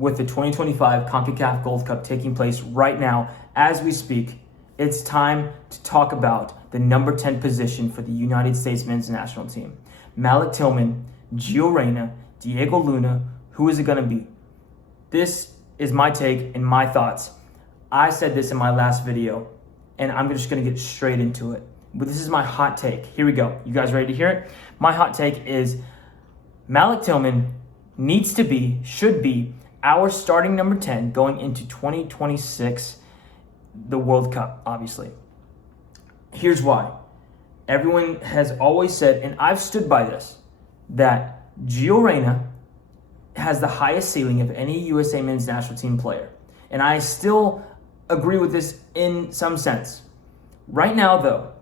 with the 2025 CONCACAF Gold Cup taking place right now as we speak, it's time to talk about the number 10 position for the United States men's national team. Malik Tillman, Gio Reyna, Diego Luna, who is it going to be? This is my take and my thoughts. I said this in my last video, and I'm just going to get straight into it. But this is my hot take. Here we go. You guys ready to hear it? My hot take is Malik Tillman should be our starting number 10 going into 2026, the World Cup, obviously. Here's why. Everyone has always said, and I've stood by this, that Gio Reyna has the highest ceiling of any USA men's national team player. And I still agree with this in some sense. Right now, though,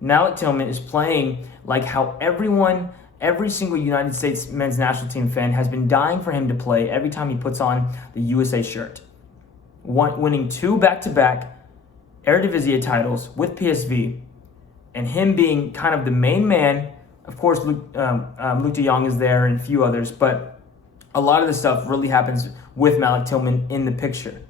Malik Tillman is playing like how every single United States men's national team fan has been dying for him to play every time he puts on the USA shirt. Winning 2 back-to-back Eredivisie titles with PSV, and him being kind of the main man. Of course, Luke de Jong is there and a few others, but a lot of the stuff really happens with Malik Tillman in the picture.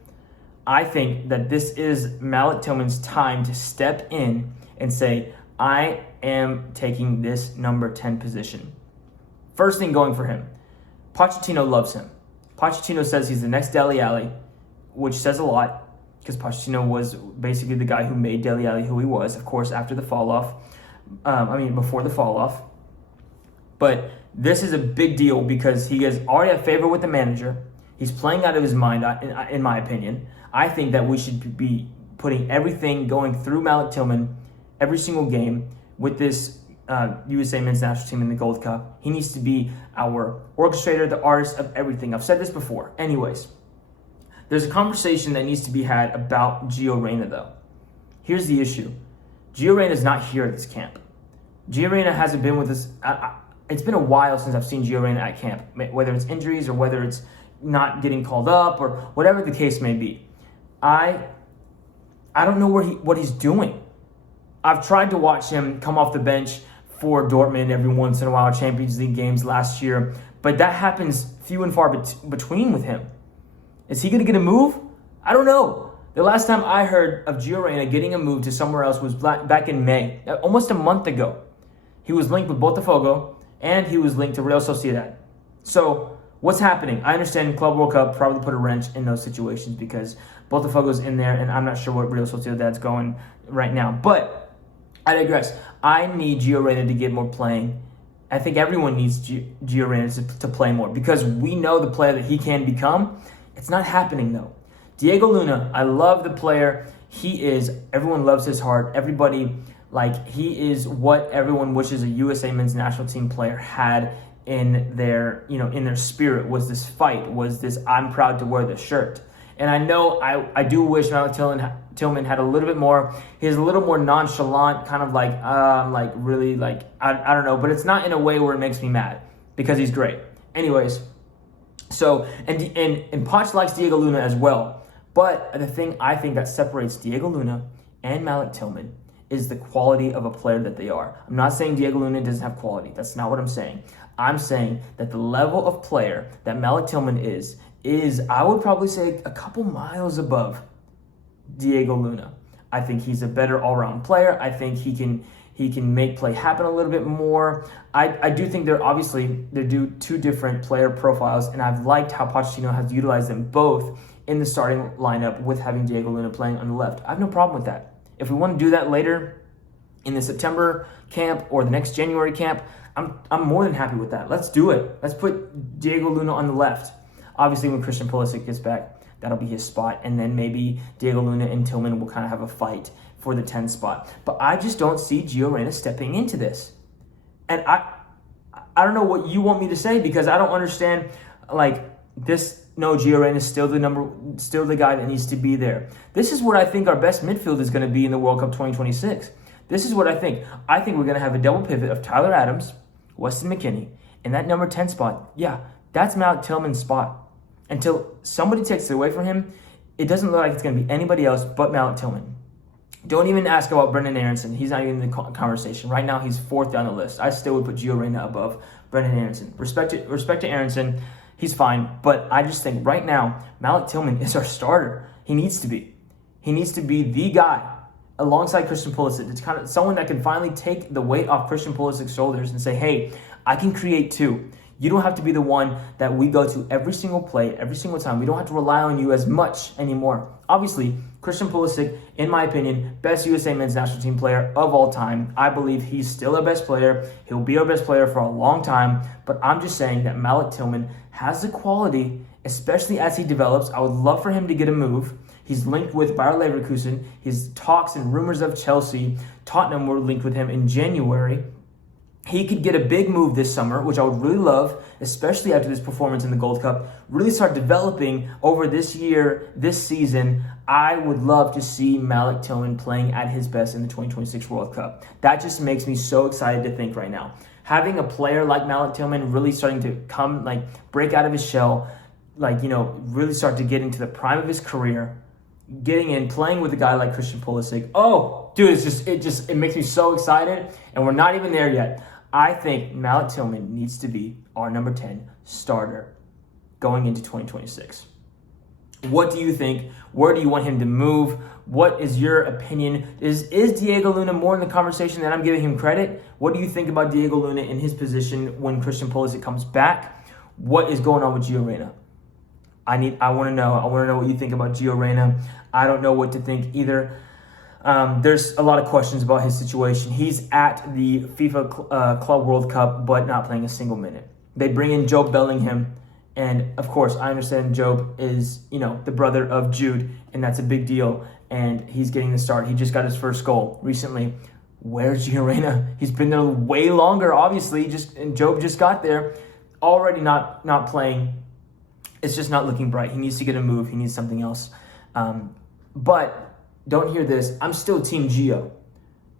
I think that this is Malik Tillman's time to step in and say, I am taking this number 10 position. First thing going for him, Pochettino loves him. Pochettino says he's the next Dele Alli, which says a lot because Pochettino was basically the guy who made Dele Alli who he was, of course, before the fall off. But this is a big deal because he has already a favor with the manager. He's playing out of his mind, in my opinion. I think that we should be putting everything going through Malik Tillman every single game with this USA men's national team in the Gold Cup. He needs to be our orchestrator, the artist of everything. I've said this before. Anyways, there's a conversation that needs to be had about Gio Reyna, though. Here's the issue. Gio Reyna is not here at this camp. Gio Reyna hasn't been with us. It's been a while since I've seen Gio Reyna at camp, whether it's injuries or whether it's not getting called up or whatever the case may be. I don't know what he's doing. I've tried to watch him come off the bench for Dortmund every once in a while, Champions League games last year, but that happens few and far between with him. Is he going to get a move? I don't know. The last time I heard of Gio Reyna getting a move to somewhere else was back in May, almost a month ago. He was linked with Botafogo, and he was linked to Real Sociedad. So what's happening? I understand Club World Cup probably put a wrench in those situations because Botafogo's in there, and I'm not sure what Real Sociedad's going right now. But I digress. I need Gio Reyna to get more playing. I think everyone needs Gio Reyna to play more because we know the player that he can become. It's not happening, though. Diego Luna, I love the player. Everyone loves his heart. He is what everyone wishes a USA men's national team player had in their spirit, was this fight, was this I'm proud to wear the shirt. And I know I do wish Malik Tillman had a little bit more. He's a little more nonchalant, kind of I don't know, but it's not in a way where it makes me mad because he's great. Anyways, so and Poch likes Diego Luna as well. But the thing I think that separates Diego Luna and Malik Tillman is the quality of a player that they are. I'm not saying Diego Luna doesn't have quality. That's not what I'm saying. I'm saying that the level of player that Malik Tillman is I would probably say a couple miles above Diego Luna. I think he's a better all-around player. I think he can make play happen a little bit more. I do think they're two different player profiles, and I've liked how Pochettino has utilized them both in the starting lineup with having Diego Luna playing on the left. I have no problem with that. If we want to do that later in the September camp or the next January camp, I'm more than happy with that. Let's do it. Let's put Diego Luna on the left. Obviously, when Christian Pulisic gets back, that'll be his spot. And then maybe Diego Luna and Tillman will kind of have a fight for the 10 spot. But I just don't see Gio Reyna stepping into this. And I don't know what you want me to say because I don't understand this. No, Gio Reyna is still the guy that needs to be there. This is what I think our best midfield is going to be in the World Cup 2026. This is what I think. I think we're going to have a double pivot of Tyler Adams, Weston McKennie, and that number 10 spot. Yeah, that's Malik Tillman's spot. Until somebody takes it away from him, it doesn't look like it's going to be anybody else but Malik Tillman. Don't even ask about Brendan Aronson. He's not even in the conversation. Right now, he's 4th down the list. I still would put Gio Reyna above Brendan Aronson. Respect to Aronson. He's fine, but I just think right now, Malik Tillman is our starter. He needs to be. He needs to be the guy alongside Christian Pulisic. It's kind of someone that can finally take the weight off Christian Pulisic's shoulders and say, hey, I can create too. You don't have to be the one that we go to every single play, every single time. We don't have to rely on you as much anymore. Obviously, Christian Pulisic, in my opinion, best USA men's national team player of all time. I believe he's still our best player. He'll be our best player for a long time. But I'm just saying that Malik Tillman has the quality, especially as he develops. I would love for him to get a move. He's linked with Bayer Leverkusen. He's talks and rumors of Chelsea. Tottenham were linked with him in January. He could get a big move this summer, which I would really love, especially after this performance in the Gold Cup. Really start developing over this year, this season. I would love to see Malik Tillman playing at his best in the 2026 World Cup. That just makes me so excited to think right now. Having a player like Malik Tillman really starting to break out of his shell, really start to get into the prime of his career, getting in, playing with a guy like Christian Pulisic. Oh, dude, it makes me so excited, and we're not even there yet. I think Malik Tillman needs to be our number 10 starter going into 2026. What do you think? Where do you want him to move? What is your opinion? Is Diego Luna more in the conversation than I'm giving him credit? What do you think about Diego Luna in his position when Christian Pulisic comes back? What is going on with Gio Reyna? I want to know. I want to know what you think about Gio Reyna. I don't know what to think either. There's a lot of questions about his situation. He's at the FIFA Club World Cup, but not playing a single minute. They bring in Job Bellingham, and of course, I understand Job is, the brother of Jude, and that's a big deal, and he's getting the start. He just got his first goal recently. Where's Gio Reyna? He's been there way longer, obviously, and Job just got there, already not playing. It's just not looking bright. He needs to get a move. He needs something else. But don't hear this. I'm still Team Gio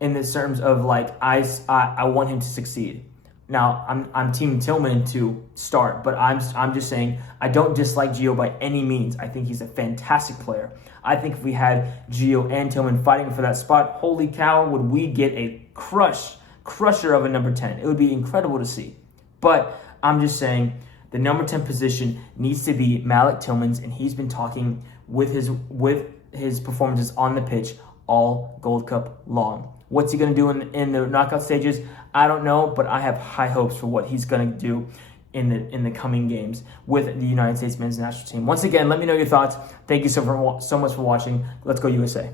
in the terms of I want him to succeed. Now I'm Team Tillman to start, but I'm just saying I don't dislike Gio by any means. I think he's a fantastic player. I think if we had Gio and Tillman fighting for that spot, holy cow, would we get a crusher of a number 10. It would be incredible to see. But I'm just saying the number 10 position needs to be Malik Tillman's, and he's been talking with his performances on the pitch all Gold Cup long. What's he going to do in the knockout stages? I don't know, but I have high hopes for what he's going to do in the coming games with the United States men's national team. Once again, let me know your thoughts. Thank you so much for watching. Let's go USA.